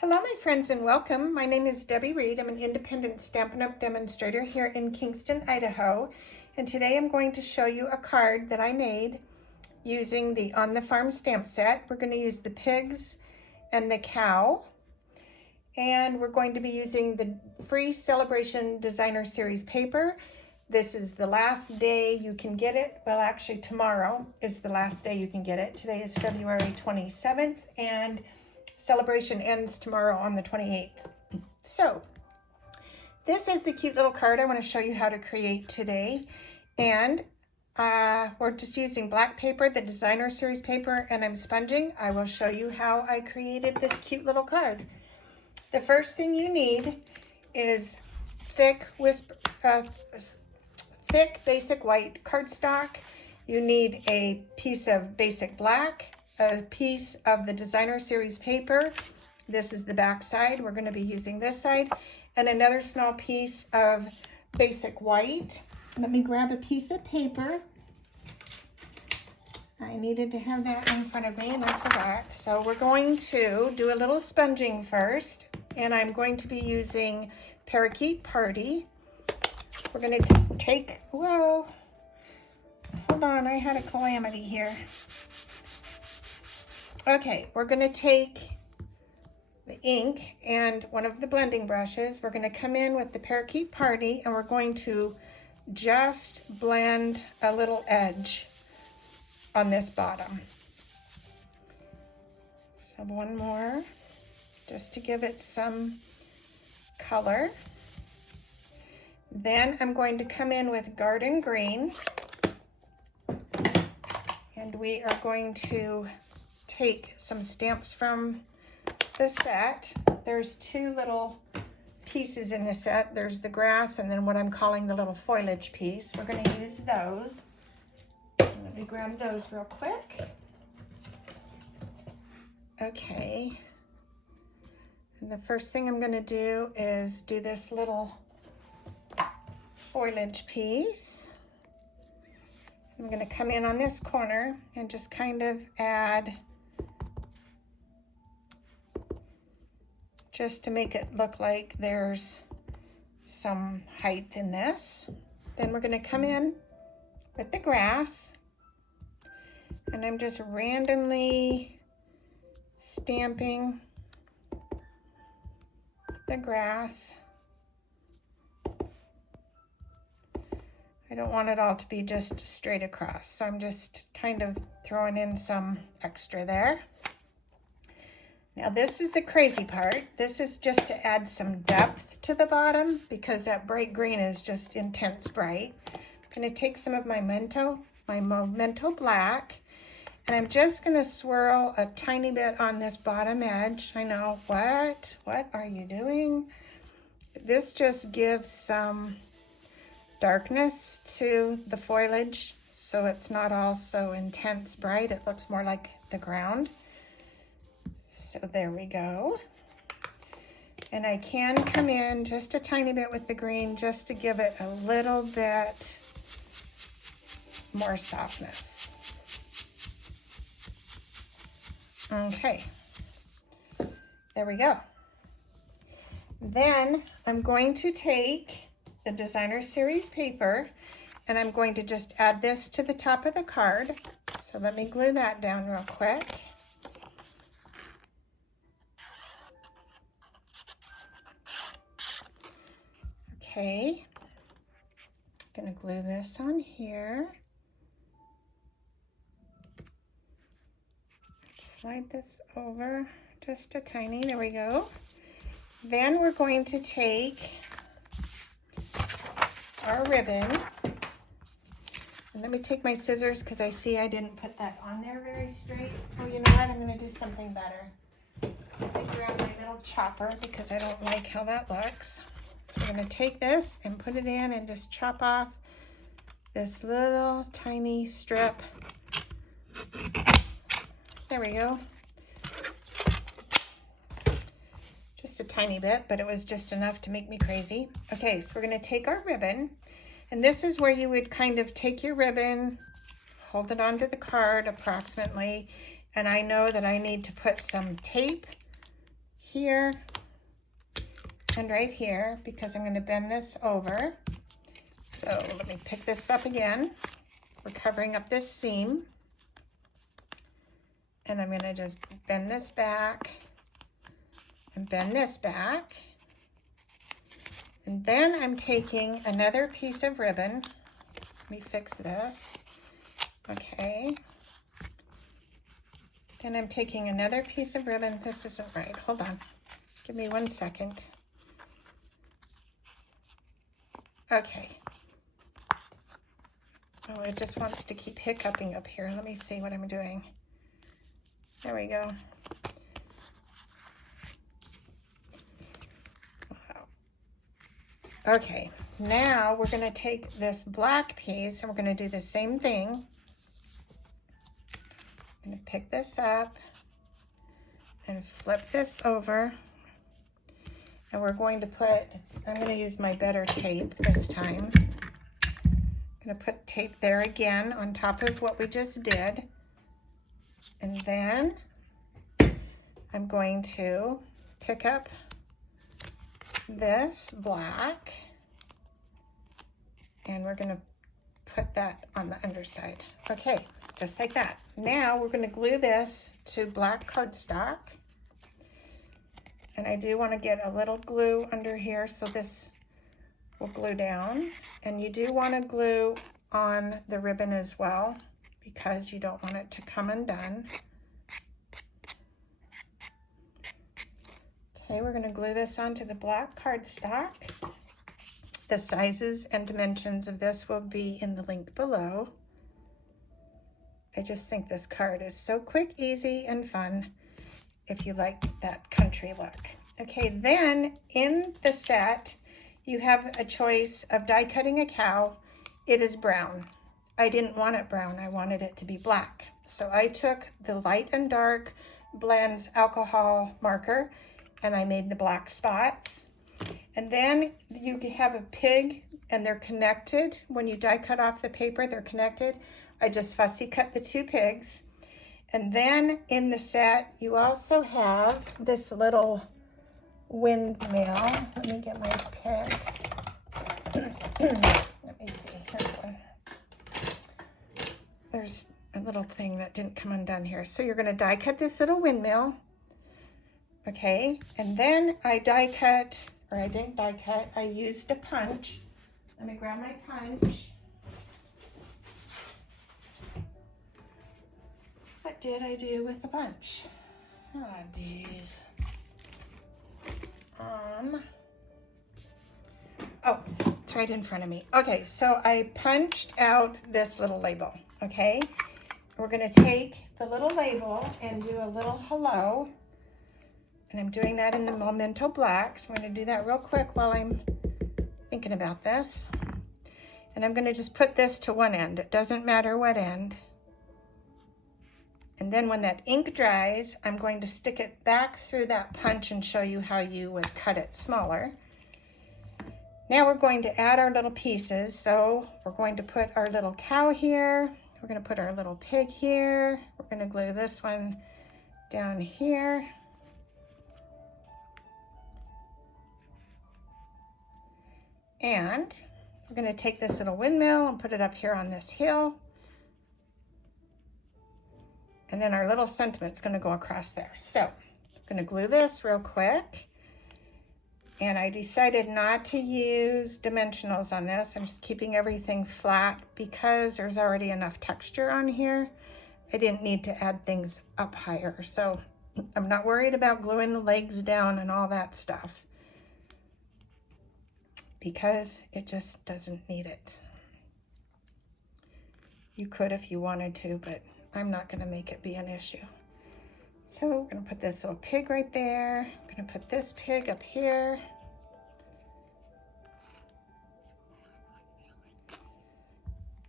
Hello my friends and welcome. My name is Debbie Reed. I'm an independent Stampin' Up! Demonstrator here in Kingston, Idaho. And today I'm going to show you a card that I made using the On the Farm stamp set. We're going to use the pigs and the cow. And we're going to be using the free Celebration Designer Series paper. This is the last day you can get it. Well, actually tomorrow is the last day you can get it. Today is February 27th and Celebration ends tomorrow on the 28th. So this is the cute little card I want to show you how to create today. And we're just using black paper, the designer series paper, and I'm sponging. I will show you how I created this cute little card. The first thing you need is thick basic white cardstock. You need a piece of basic black, a piece of the designer series paper. This is the back side. We're going to be using this side, and another small piece of basic white. Let me grab a piece of paper. I needed to have that in front of me and I forgot. So we're going to do a little sponging first, and I'm going to be using Parakeet Party. We're going to take, whoa, hold on, I had a calamity here. Okay, we're going to take the ink and one of the blending brushes. We're going to come in with the Parakeet Party and we're going to just blend a little edge on this bottom. So one more, just to give it some color. Then I'm going to come in with Garden Green, and we are going to take some stamps from the set. There's two little pieces in the set. There's the grass and then what I'm calling the little foliage piece. We're going to use those. Let me grab those real quick. Okay. And the first thing I'm going to do is do this little foliage piece. I'm going to come in on this corner and just kind of add, just to make it look like there's some height in this. Then we're going to come in with the grass, and I'm just randomly stamping the grass. I don't want it all to be just straight across, so I'm just kind of throwing in some extra there. Now this is the crazy part. This is just to add some depth to the bottom because that bright green is just intense bright. I'm going to take some of my memento black, and I'm just going to swirl a tiny bit on this bottom edge. I know, what are you doing? This just gives some darkness to the foliage, so it's not all so intense bright. It looks more like the ground. So there we go. And I can come in just a tiny bit with the green just to give it a little bit more softness. Okay, there we go. Then I'm going to take the designer series paper and I'm going to just add this to the top of the card. So let me glue that down real quick. Okay, I'm going to glue this on here. Slide this over just a tiny, there we go. Then we're going to take our ribbon, and let me take my scissors because I see I didn't put that on there very straight. Oh, you know what? I'm going to do something better. Let me grab my little chopper because I don't like how that looks. So we're going to take this and put it in and just chop off this little tiny strip. There we go. Just a tiny bit, but it was just enough to make me crazy. Okay, so we're going to take our ribbon, and this is where you would kind of take your ribbon, hold it onto the card approximately, and I know that I need to put some tape here and right here because I'm going to bend this over. So let me pick this up again. We're covering up this seam. And I'm going to just bend this back and bend this back. And then I'm taking another piece of ribbon. Let me fix this. Okay. Then I'm taking another piece of ribbon. This isn't right. Hold on. Give me 1 second. Okay. Oh, it just wants to keep hiccuping up here. Let me see what I'm doing. There we go. Wow. Okay, now we're going to take this black piece and we're going to do the same thing. I'm going to pick this up and flip this over. And we're going to put, I'm going to use my better tape this time. I'm going to put tape there again on top of what we just did. And then I'm going to pick up this black and we're going to put that on the underside. Okay, just like that. Now we're going to glue this to black cardstock. And I do want to get a little glue under here so this will glue down. And you do want to glue on the ribbon as well because you don't want it to come undone. Okay, we're going to glue this onto the black cardstock. The sizes and dimensions of this will be in the link below. I just think this card is so quick, easy, and fun if you like that country look. Okay, then in the set, you have a choice of die cutting a cow. It is brown. I didn't want it brown, I wanted it to be black. So I took the light and dark blends alcohol marker and I made the black spots. And then you have a pig and they're connected. When you die cut off the paper, they're connected. I just fussy cut the two pigs. And then in the set, you also have this little windmill. Let me get my pick. Let me see, here's one. There's a little thing that didn't come undone here. So you're gonna die cut this little windmill. Okay, and then I die cut, or I didn't die cut, I used a punch. Let me grab my punch. What did I do with the punch? Oh, geez. Oh, it's right in front of me. Okay, so I punched out this little label, okay? We're gonna take the little label and do a little hello. And I'm doing that in the Memento black. So I'm gonna do that real quick while I'm thinking about this. And I'm gonna just put this to one end. It doesn't matter what end. And then when that ink dries, I'm going to stick it back through that punch and show you how you would cut it smaller. Now we're going to add our little pieces. So we're going to put our little cow here. We're going to put our little pig here. We're going to glue this one down here. And we're going to take this little windmill and put it up here on this hill. And then our little sentiment's going to go across there. So I'm going to glue this real quick. And I decided not to use dimensionals on this. I'm just keeping everything flat because there's already enough texture on here. I didn't need to add things up higher. So I'm not worried about gluing the legs down and all that stuff because it just doesn't need it. You could if you wanted to, but I'm not going to make it be an issue. So we're going to put this little pig right there. I'm going to put this pig up here.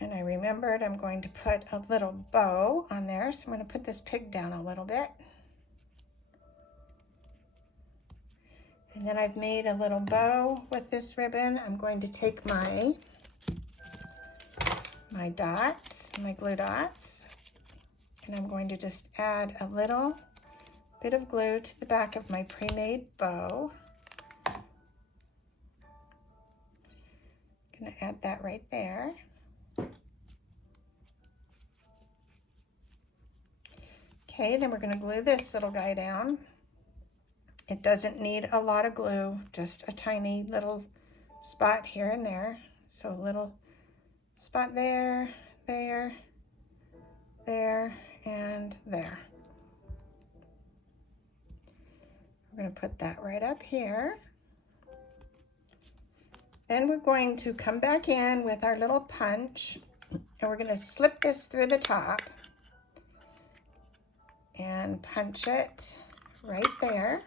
And I remembered I'm going to put a little bow on there. So I'm going to put this pig down a little bit. And then I've made a little bow with this ribbon. I'm going to take my dots, my glue dots, and I'm going to just add a little bit of glue to the back of my pre-made bow. Gonna add that right there. Okay, then we're gonna glue this little guy down. It doesn't need a lot of glue, just a tiny little spot here and there. So a little spot there, there, there, and there. We're going to put that right up here. Then we're going to come back in with our little punch, and we're going to slip this through the top and punch it right there.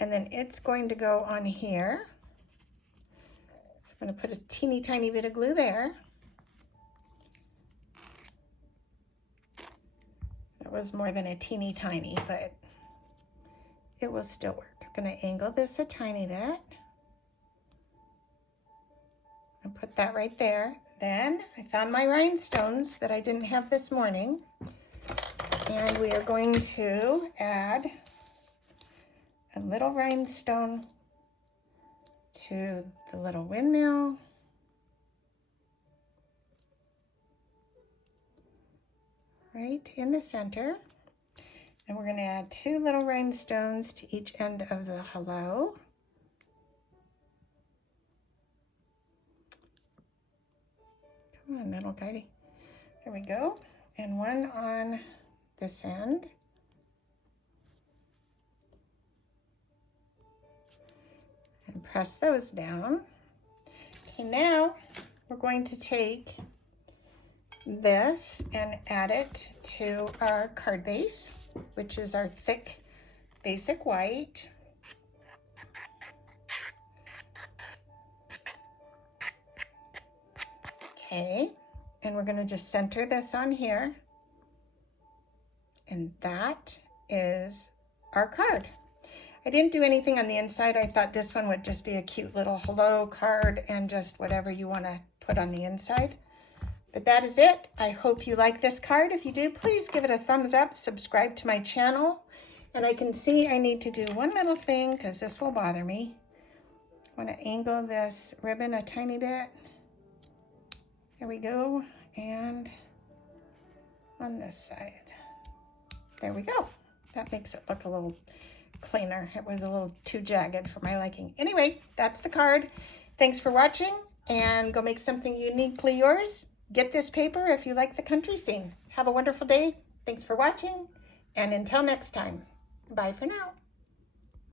And then it's going to go on here. So I'm going to put a teeny tiny bit of glue there. That was more than a teeny tiny, but it will still work. I'm going to angle this a tiny bit and put that right there. Then I found my rhinestones that I didn't have this morning, and we are going to add a little rhinestone to the little windmill. Right in the center. And we're going to add 2 little rhinestones to each end of the hello. Come on, little guy. There we go. And one on this end. And press those down. Okay, now we're going to take this and add it to our card base, which is our thick basic white. Okay, and we're going to just center this on here, and that is our card. I didn't do anything on the inside. I thought this one would just be a cute little hello card and just whatever you want to put on the inside. But that is it. I hope you like this card. If you do, please give it a thumbs up, subscribe to my channel. And I can see I need to do one little thing because this will bother me. I want to angle this ribbon a tiny bit. There we go. And on this side. There we go. That makes it look a little cleaner. It was a little too jagged for my liking. Anyway, that's the card. Thanks for watching, and go make something uniquely yours. Get this paper if you like the country scene. Have a wonderful day. Thanks for watching, and until next time, bye for now.